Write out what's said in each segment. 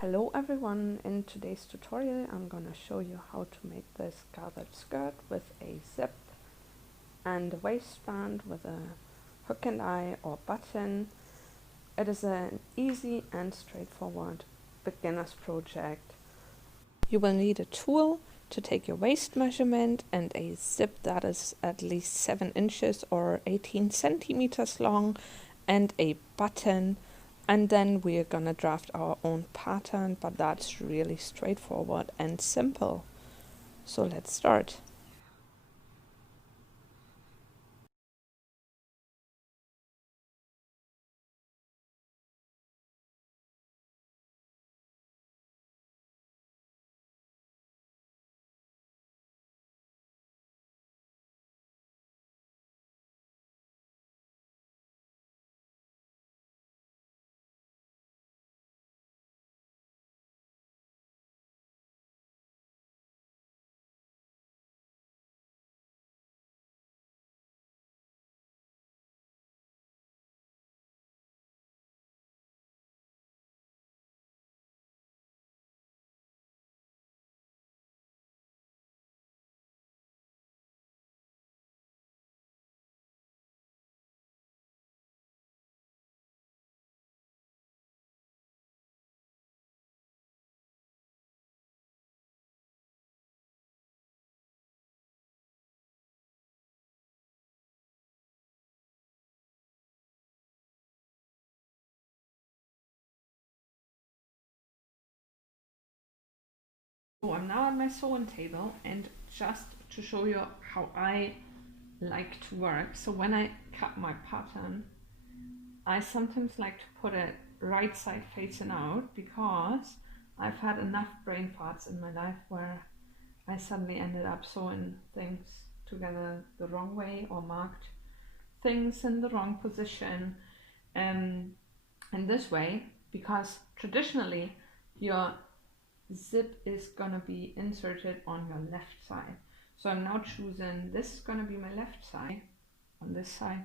Hello everyone, in today's tutorial I'm gonna show you how to make this gathered skirt with a zip and a waistband with a hook and eye or button. It is an easy and straightforward beginner's project. You will need a tool to take your waist measurement and a zip that is at least 7 inches or 18 centimeters long and a button. And then we're gonna draft our own pattern, but that's really straightforward and simple. So let's start. So I'm now at my sewing table, and just to show you how I like to work. So when I cut my pattern, I sometimes like to put it right side facing out because I've had enough brain farts in my life where I suddenly ended up sewing things together the wrong way or marked things in the wrong position. And this way, because traditionally your zip is gonna be inserted on your left side. So I'm now choosing this is gonna be my left side. On this side,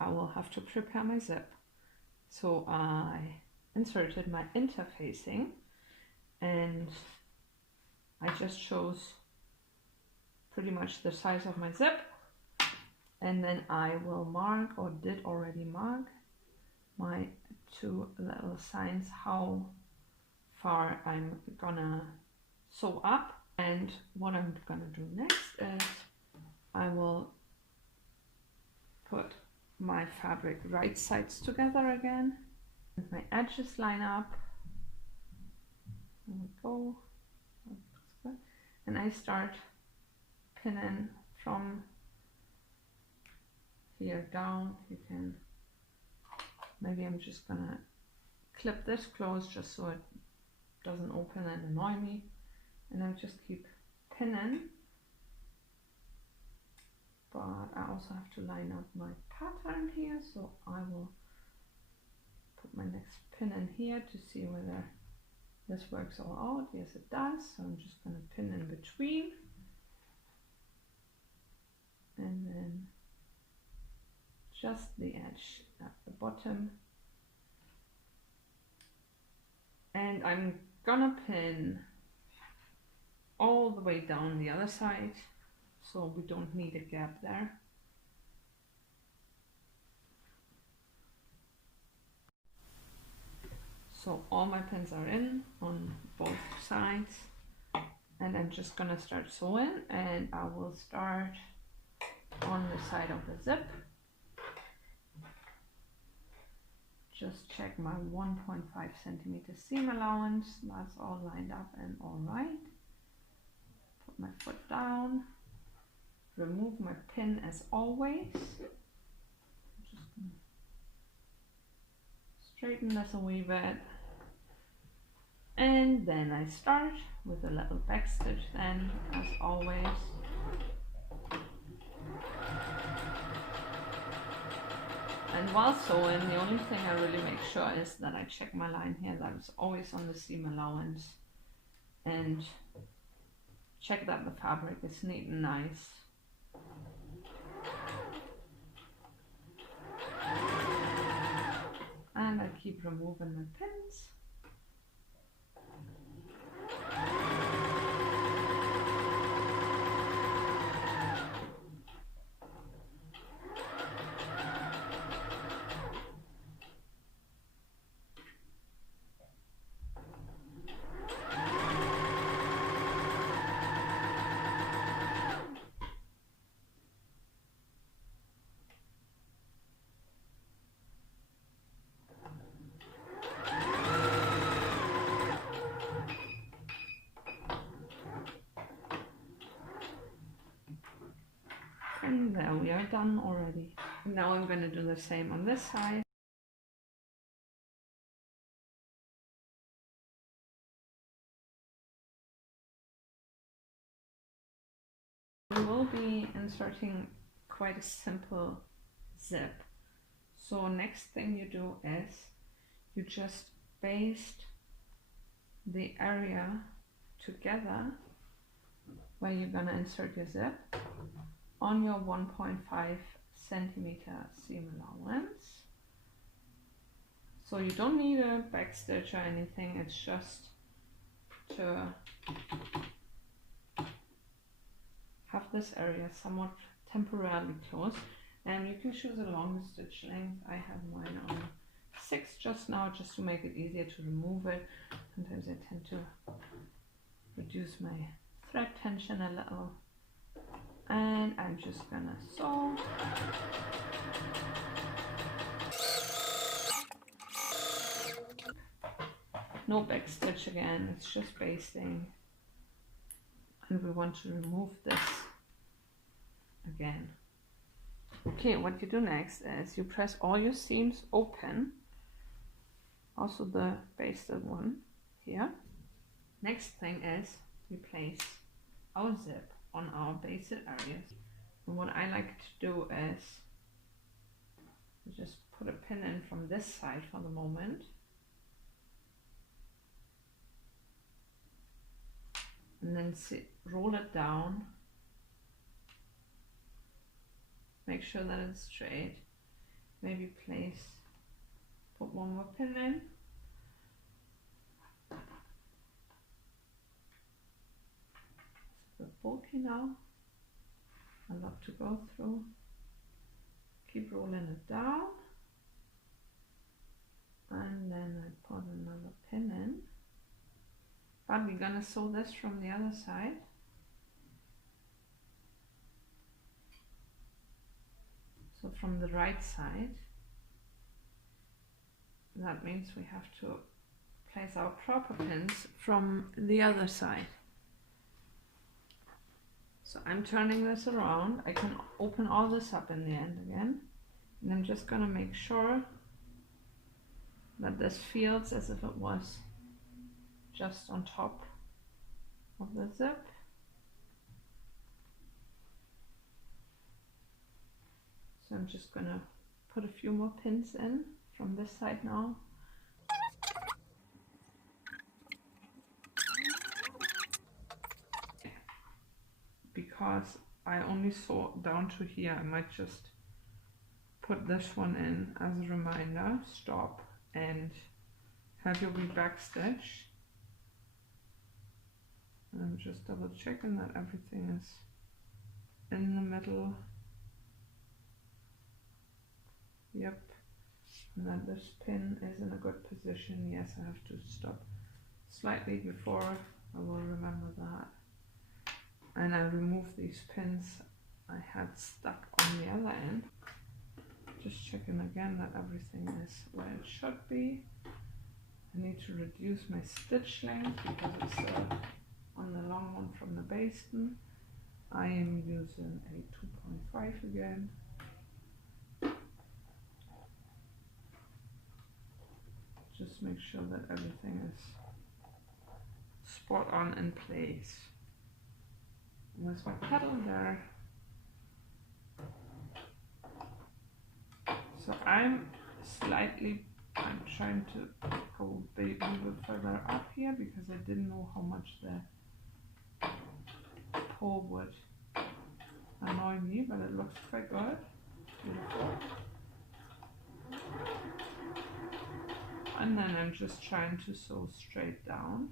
I will have to prepare my zip. So I inserted my interfacing and I just chose pretty much the size of my zip, and then I will mark, or did already mark, my two little signs how far I'm gonna sew up. And what I'm gonna do next is I will put my fabric right sides together again, and my edges line up. There we go. And I start pinning from here down. You can, maybe I'm just gonna clip this close just so it doesn't open and annoy me, and I just keep pinning. But I also have to line up my pattern here, so I will put my next pin in here to see whether this works all out. Yes, it does. So I'm just going to pin in between, and then just the edge at the bottom. And I'm gonna pin all the way down the other side, so we don't need a gap there. So all my pins are in on both sides, and I'm just gonna start sewing, and I will start on the side of the zip. Just check my 1.5 centimeter seam allowance. That's all lined up and all right. Put my foot down, remove my pin as always. Just straighten this a wee bit, and then I start with a little back stitch then, as always. And while sewing, the only thing I really make sure is that I check my line here, that it's always on the seam allowance, and check that the fabric is neat and nice. And I keep removing my pins. And there we are done already. Now I'm going to do the same on this side. We will be inserting quite a simple zip. So next thing you do is you just baste the area together where you're going to insert your zip on your 1.5 centimeter seam allowance. So you don't need a back stitch or anything, it's just to have this area somewhat temporarily closed. And you can choose a longer stitch length. I have mine on 6 just now, just to make it easier to remove it. Sometimes I tend to reduce my thread tension a little. And I'm just gonna sew. No back stitch again, it's just basting. And we want to remove this again. Okay, what you do next is you press all your seams open, also the basted one here. Next thing is we place our zip on our basted areas. And what I like to do is just put a pin in from this side for the moment. And then roll it down. Make sure that it's straight. Maybe put one more pin in. It's a bit bulky now. A lot to go through. Keep rolling it down. And then I put another pin in. But we're gonna sew this from the other side. So from the right side. That means we have to place our proper pins from the other side. So I'm turning this around. I can open all this up in the end again. And I'm just gonna make sure that this feels as if it was just on top of the zip. So I'm just gonna put a few more pins in from this side now. Because I only sew down to here, I might just put this one in as a reminder. Stop and have your back stitch. And I'm just double checking that everything is in the middle. Yep. And that this pin is in a good position. Yes, I have to stop slightly before. I will remember that. And I remove these pins I had stuck on the other end. Just checking again that everything is where it should be. I need to reduce my stitch length because it's on the long one from the basting. I am using a 2.5 again. Just make sure that everything is spot on in place. And there's my petal there. So I'm trying to go a bit further up here because I didn't know how much the pole would annoy me, but it looks quite good. Beautiful. And then I'm just trying to sew straight down.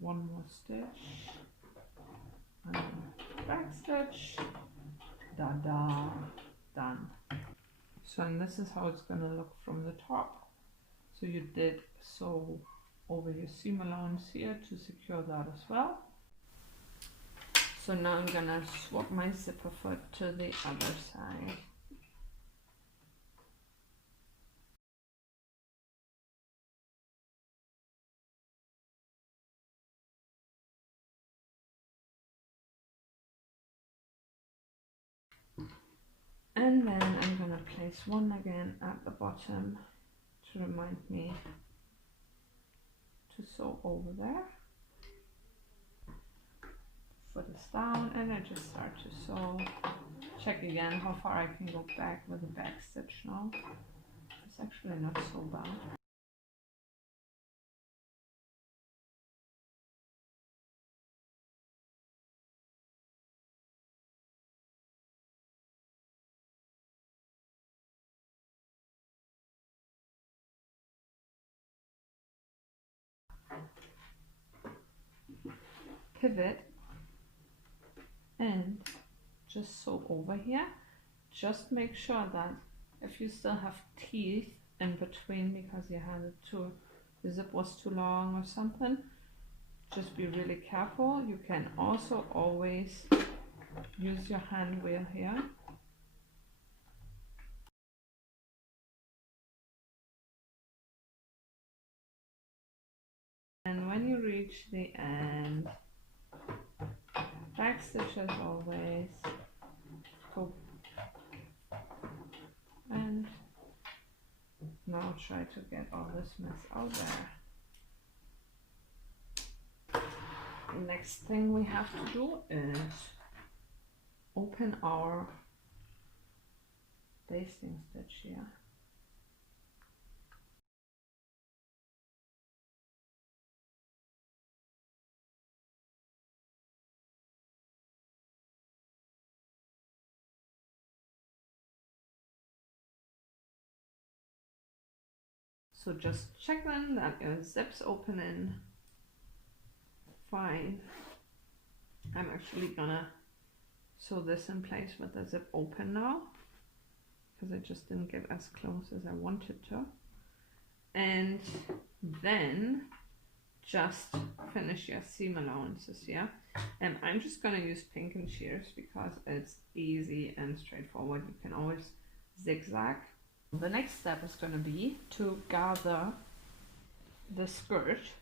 One more stitch and back stitch. Da-da, done. So, and this is how it's gonna look from the top. So you did sew over your seam allowance here to secure that as well. So now I'm gonna swap my zipper foot to the other side. And then I'm gonna place one again at the bottom to remind me to sew over there. Foot is down and I just start to sew. Check again how far I can go back with the back stitch now. It's actually not so bad. Pivot and just sew over here. Just make sure that if you still have teeth in between because you had it too, the zip was too long or something, just be really careful. You can also always use your hand wheel here. And when you reach the end, back stitch as always, go, and now try to get all this mess out there. The next thing we have to do is open our basting stitch here. So just check then that your zip's opening fine. I'm actually gonna sew this in place with the zip open now because I just didn't get as close as I wanted to. And then just finish your seam allowances here. And I'm just gonna use pink and shears because it's easy and straightforward. You can always zigzag. The next step is going to be to gather the skirt.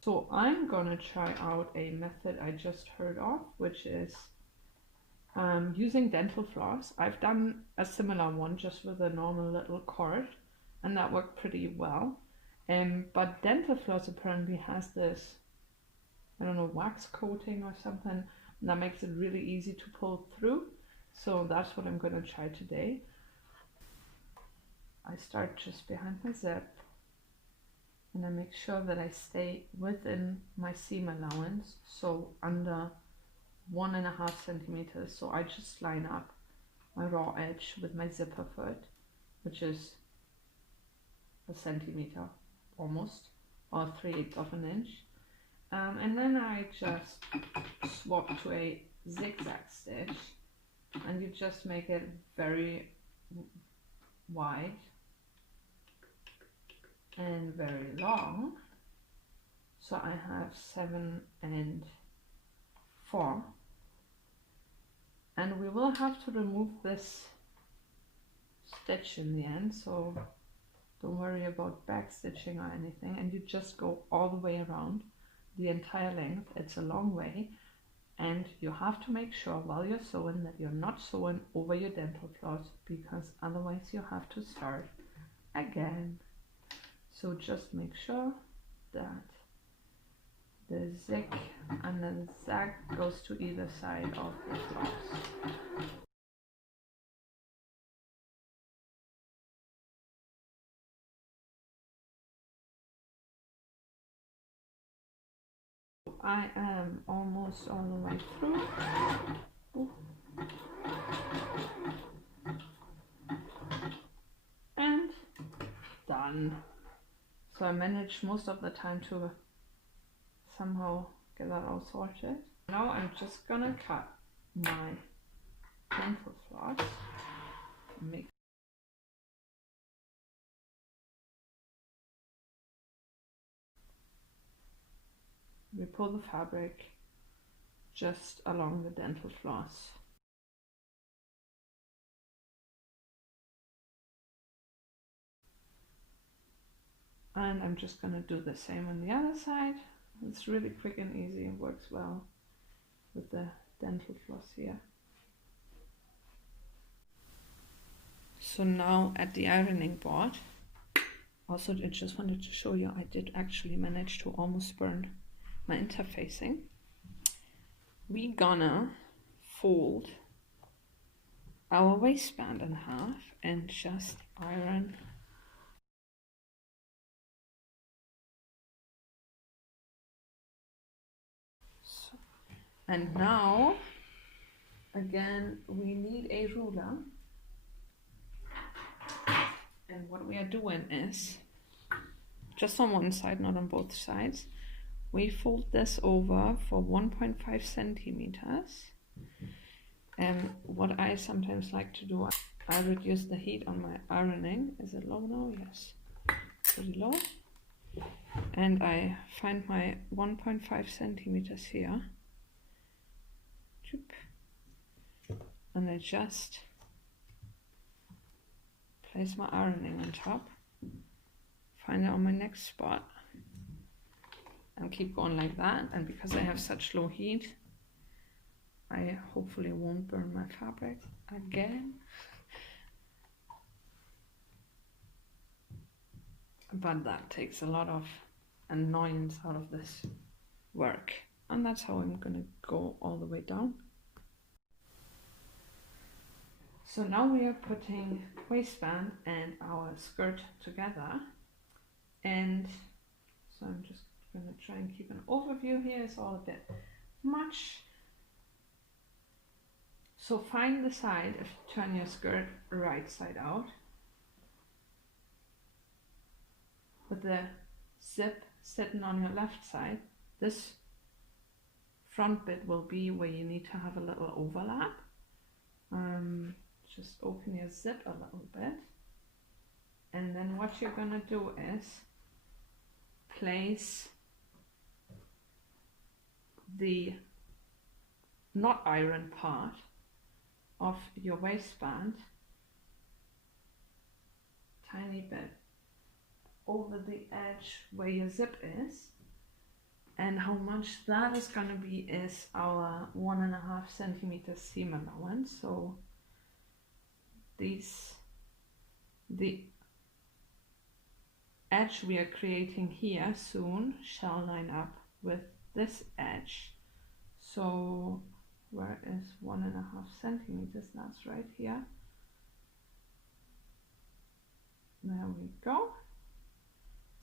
So I'm going to try out a method I just heard of, which is using dental floss. I've done a similar one just with a normal little cord and that worked pretty well. But dental floss apparently has this, I don't know, wax coating or something that makes it really easy to pull through. So that's what I'm going to try today. I start just behind my zip and I make sure that I stay within my seam allowance, so under 1.5 centimeters. So I just line up my raw edge with my zipper foot, which is a centimeter almost, or 3/8 of an inch. And then I just swap to a zigzag stitch and you just make it very wide and very long. So I have 7 and 4, and we will have to remove this stitch in the end, so don't worry about back stitching or anything, and you just go all the way around the entire length. It's a long way, and you have to make sure while you're sewing that you're not sewing over your dental floss, because otherwise you have to start again. So just make sure that the zig and the zag goes to either side of the floss. I am almost all the way through. Ooh. And done. So I managed most of the time to somehow get that all sorted. Now I'm just gonna cut my dental floss. We pull the fabric just along the dental floss. And I'm just going to do the same on the other side. It's really quick and easy and works well with the dental floss here. So now at the ironing board, also I just wanted to show you, I did actually manage to almost burn my interfacing. We gonna fold our waistband in half and just iron so. And now again we need a ruler, and what we are doing is just on one side, not on both sides, we fold this over for 1.5 centimeters. And what I sometimes like to do, I reduce the heat on my ironing. Is it low now? Yes, pretty low. And I find my 1.5 centimeters here. And I just place my ironing on top, find it on my next spot, and keep going like that. And because I have such low heat, I hopefully won't burn my fabric again. But that takes a lot of annoyance out of this work. And that's how I'm gonna go all the way down. So now we are putting waistband and our skirt together. And so I'm just gonna try and keep an overview here. It's all a bit much. So find the side, if you turn your skirt right side out, with the zip sitting on your left side. This front bit will be where you need to have a little overlap. Just open your zip a little bit, and then what you're gonna do is place the not iron part of your waistband tiny bit over the edge where your zip is, and how much that is going to be is our 1.5 centimeter seam allowance. So the edge we are creating here soon shall line up with this edge. So where is 1.5 centimeters? That's right here. There we go.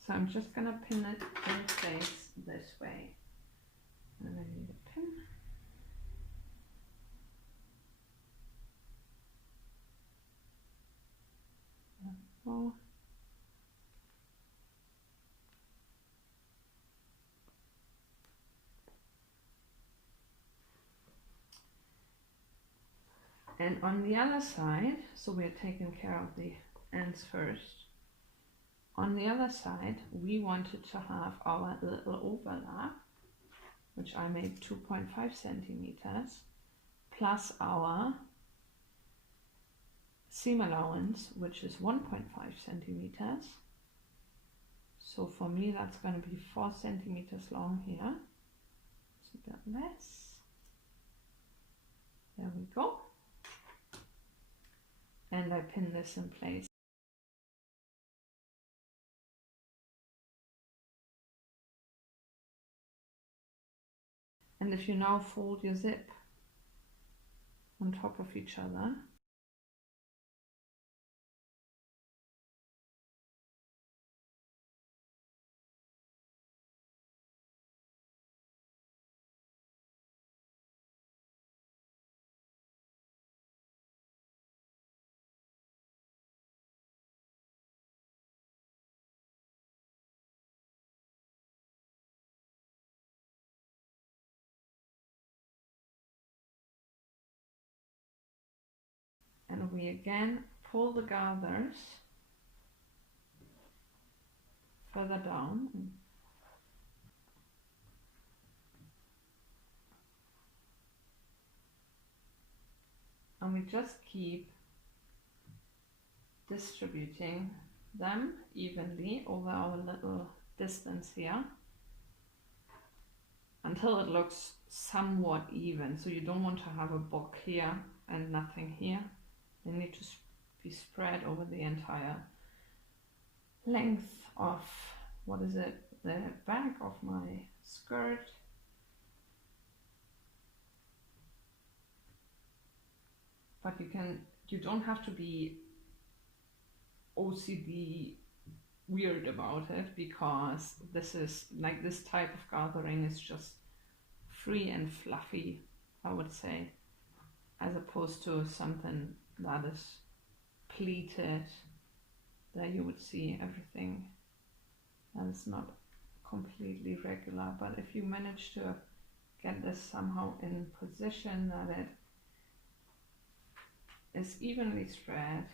So I'm just gonna pin it in place this way. And I need a pin. There we go. And on the other side, so we're taking care of the ends first. On the other side, we wanted to have our little overlap, which I made 2.5 centimeters, plus our seam allowance, which is 1.5 centimeters. So for me, that's going to be 4 centimeters long here. It's a bit less. There we go. And I pin this in place. And if you now fold your zip on top of each other, and we again pull the gathers further down. and we just keep distributing them evenly over our little distance here until it looks somewhat even. So you don't want to have a book here and nothing here. They need to be spread over the entire length of, what is it, the back of my skirt. But you don't have to be OCD weird about it, because this is like, this type of gathering is just free and fluffy, I would say, as opposed to something that is pleated, that you would see everything that is not completely regular. But if you manage to get this somehow in position that it is evenly spread,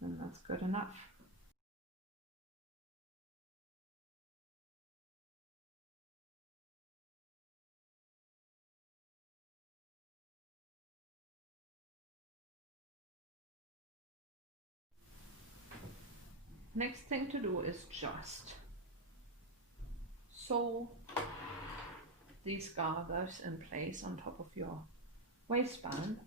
then that's good enough. Next thing to do is just sew these gathers in place on top of your waistband.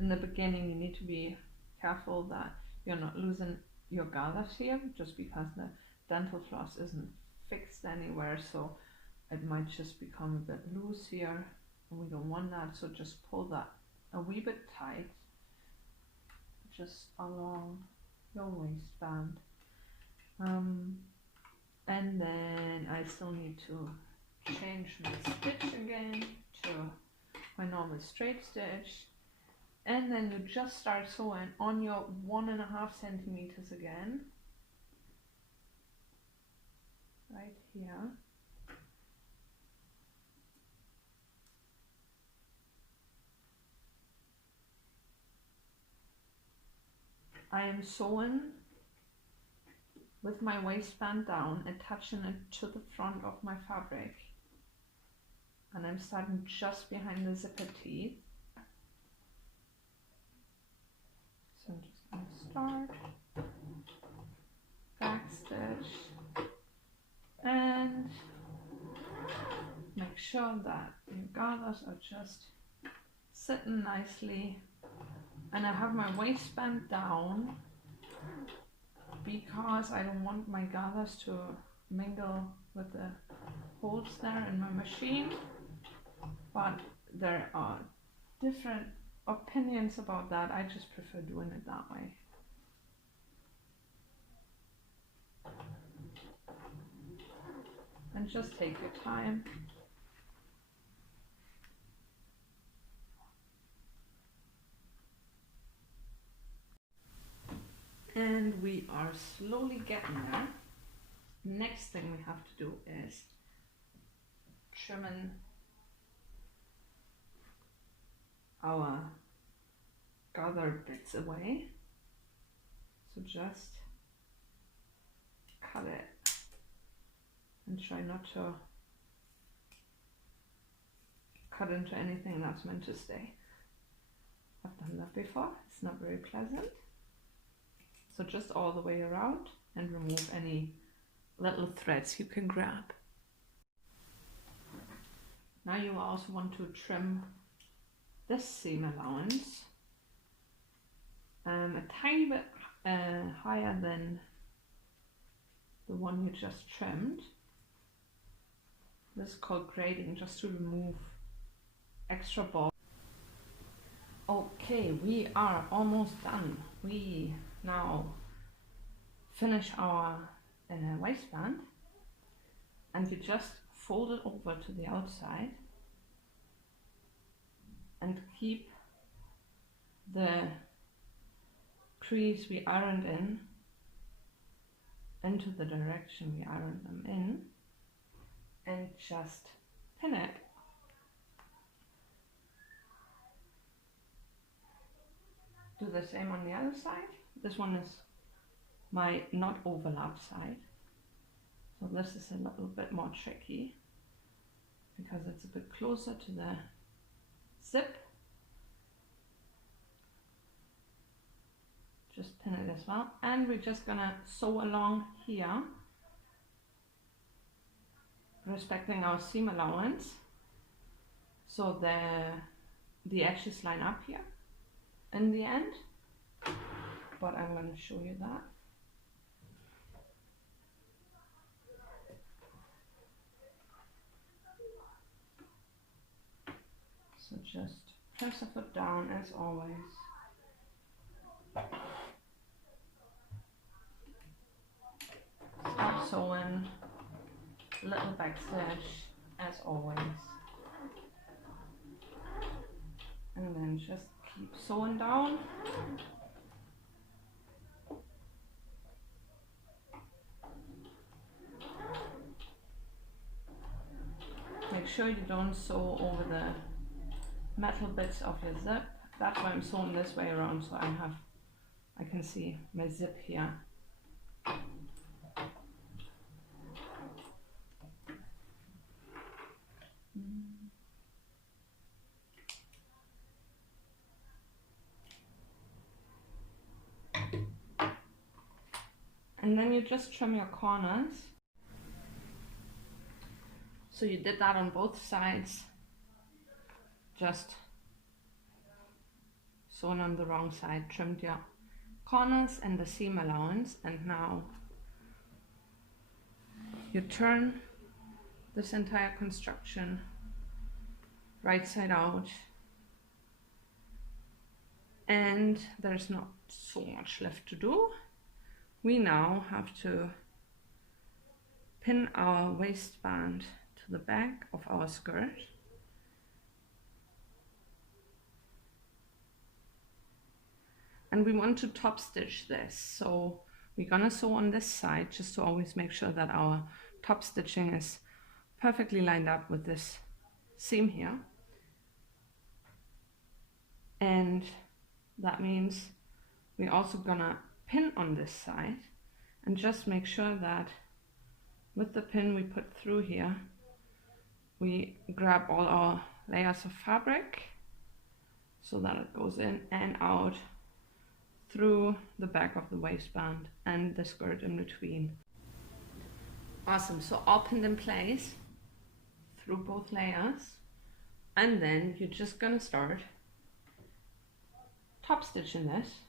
In the beginning you need to be careful that you're not losing your gathers here, just because the dental floss isn't fixed anywhere, so it might just become a bit loose here, and we don't want that. So just pull that a wee bit tight, just along your waistband. And then I still need to change my stitch again to my normal straight stitch, and then you just start sewing on your 1.5 centimeters again, right here. I am sewing with my waistband down, attaching it to the front of my fabric, and I'm starting just behind the zipper teeth. So I'm just going to start, back stitch, and make sure that your gathers are just sitting nicely. And I have my waistband down because I don't want my gathers to mingle with the holes there in my machine, but there are different opinions about that. I just prefer doing it that way. And just take your time. And we are slowly getting there. Next thing we have to do is trimming our gather bits away. So just cut it and try not to cut into anything that's meant to stay. I've done that before, it's not very pleasant. So just all the way around and remove any little threads you can grab. Now you also want to trim this seam allowance a tiny bit higher than the one you just trimmed. This is called grading, just to remove extra bulk. Okay, we are almost done. We now finish our waistband, and you just fold it over to the outside and keep the crease we ironed in into the direction we ironed them in, and just pin it. Do the same on the other side. This one is my not overlap side, so this is a little bit more tricky because it's a bit closer to the zip. Just pin it as well, and we're just gonna sew along here, respecting our seam allowance, so the edges line up here in the end, but I'm going to show you that. So just press a foot down as always. Start sewing, little backstitch as always. And then just keep sewing down. Make sure you don't sew over the metal bits of your zip. That's why I'm sewing this way around, so I can see my zip here. And then you just trim your corners. So you did that on both sides, just sewn on the wrong side, trimmed your corners and the seam allowance, and now you turn this entire construction right side out, and there's not so much left to do. We now have to pin our waistband to the back of our skirt. And we want to top stitch this, so we're gonna sew on this side just to always make sure that our top stitching is perfectly lined up with this seam here. And that means we're also gonna pin on this side, and just make sure that with the pin we put through here, we grab all our layers of fabric so that it goes in and out through the back of the waistband and the skirt in between. Awesome, so all pinned in place through both layers, and then you're just gonna start top stitching this.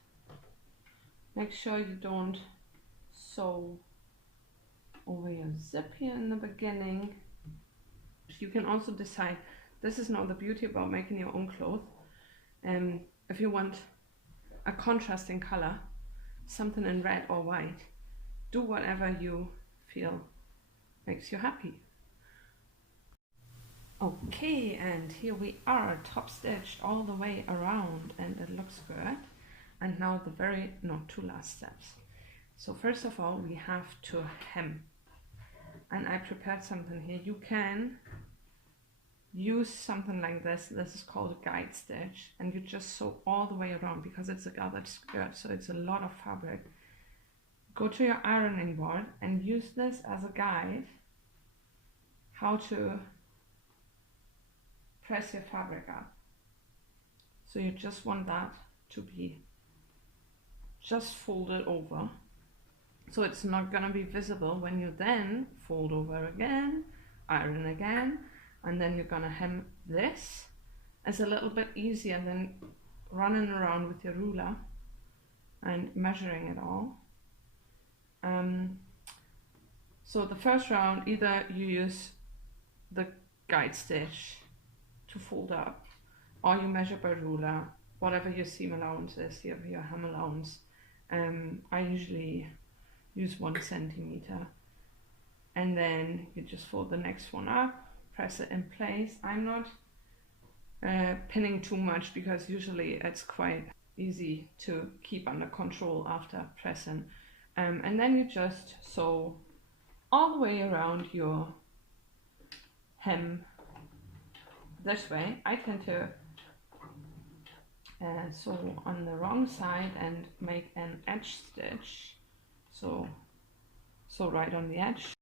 Make sure you don't sew over your zip here in the beginning. You can also decide, this is now the beauty about making your own clothes. If you want a contrasting color, something in red or white, do whatever you feel makes you happy. Okay, and here we are, top stitched all the way around, and it looks good. And now the two last steps. So first of all, we have to hem. And I prepared something here. You can use something like this. This is called a guide stitch. And you just sew all the way around because it's a gathered skirt, so it's a lot of fabric. Go to your ironing board and use this as a guide how to press your fabric up. So you just want that to be just folded over, so it's not gonna be visible when you then fold over again, iron again, and then you're gonna hem this. It's a little bit easier than running around with your ruler and measuring it all. So the first round, either you use the guide stitch to fold up, or you measure by ruler, whatever your seam allowance is, your hem allowance. I usually use 1 centimeter, and then you just fold the next one up, press it in place. I'm not pinning too much because usually it's quite easy to keep under control after pressing. And then you just sew all the way around your hem this way. I tend to sew on the wrong side and make an edge stitch, so right on the edge.